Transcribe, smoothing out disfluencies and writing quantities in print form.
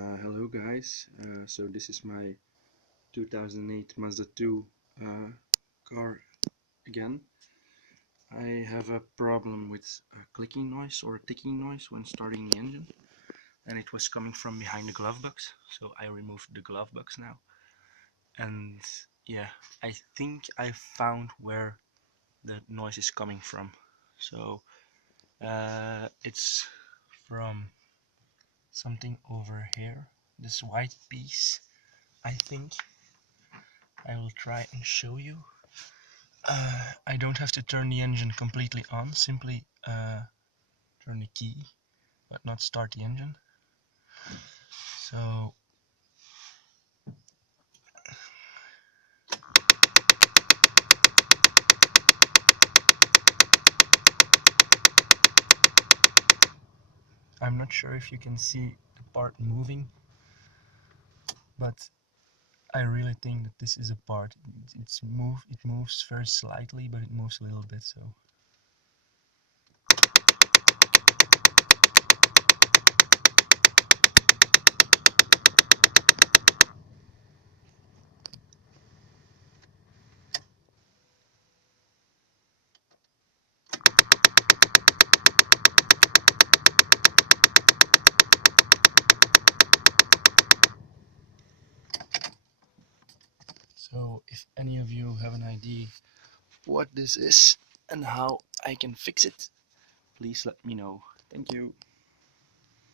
Hello guys, so this is my 2008 Mazda 2 car again. I have a problem with a clicking noise or a ticking noise when starting the engine, and it was coming from behind the glove box, so I removed the glove box now. And yeah, I think I found where the noise is coming from. So it's from something over here, this white piece. I think I will try and show you. I don't have to turn the engine completely on, simply turn the key but not start the engine. So I'm not sure if you can see the part moving, but I really think that this is a part. It moves very slightly, but it moves a little bit. So if any of you have an idea what this is and how I can fix it, please let me know. Thank you.